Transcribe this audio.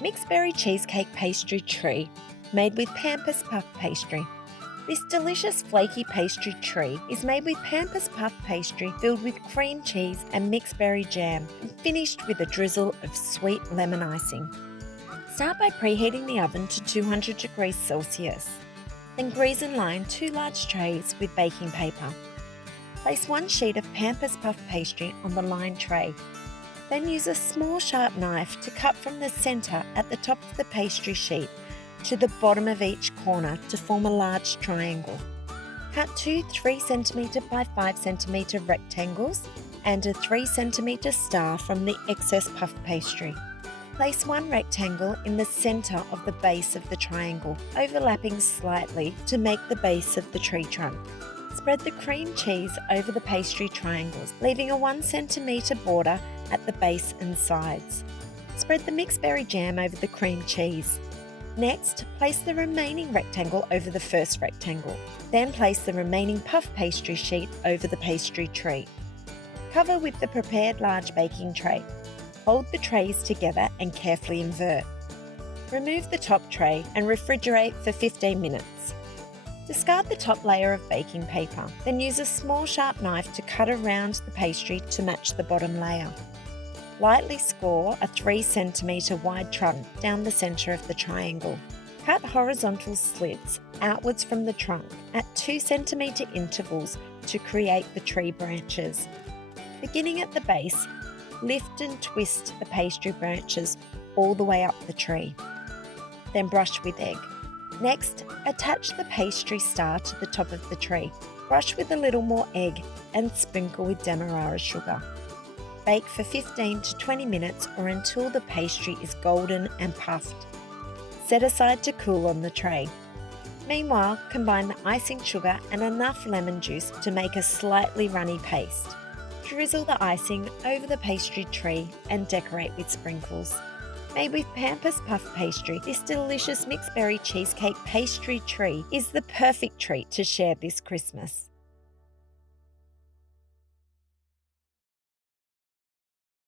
Mixed berry cheesecake pastry tree made with Pampas Puff Pastry. This delicious flaky pastry tree is made with Pampas Puff Pastry filled with cream cheese and mixed berry jam and finished with a drizzle of sweet lemon icing. Start by preheating the oven to 200 degrees Celsius. Then grease and line 2 large trays with baking paper. Place 1 sheet of Pampas Puff Pastry on the lined tray. Then use a small sharp knife to cut from the centre at the top of the pastry sheet to the bottom of each corner to form a large triangle. Cut 2 3cm by 5cm rectangles and a 3cm star from the excess puff pastry. Place 1 rectangle in the centre of the base of the triangle, overlapping slightly to make the base of the tree trunk. Spread the cream cheese over the pastry triangles, leaving a 1cm border at the base and sides. Spread the mixed berry jam over the cream cheese. Next, place the remaining rectangle over the first rectangle. Then place the remaining puff pastry sheet over the pastry tree. Cover with the prepared large baking tray. Hold the trays together and carefully invert. Remove the top tray and refrigerate for 15 minutes. Discard the top layer of baking paper, then use a small sharp knife to cut around the pastry to match the bottom layer. Lightly score a 3cm wide trunk down the centre of the triangle. Cut horizontal slits outwards from the trunk at 2cm intervals to create the tree branches. Beginning at the base, lift and twist the pastry branches all the way up the tree. Then brush with egg. Next, attach the pastry star to the top of the tree. Brush with a little more egg and sprinkle with demerara sugar. Bake for 15 to 20 minutes or until the pastry is golden and puffed. Set aside to cool on the tray. Meanwhile, combine the icing sugar and enough lemon juice to make a slightly runny paste. Drizzle the icing over the pastry tree and decorate with sprinkles. Made with Pampas Puff Pastry, this delicious mixed berry cheesecake pastry tree is the perfect treat to share this Christmas.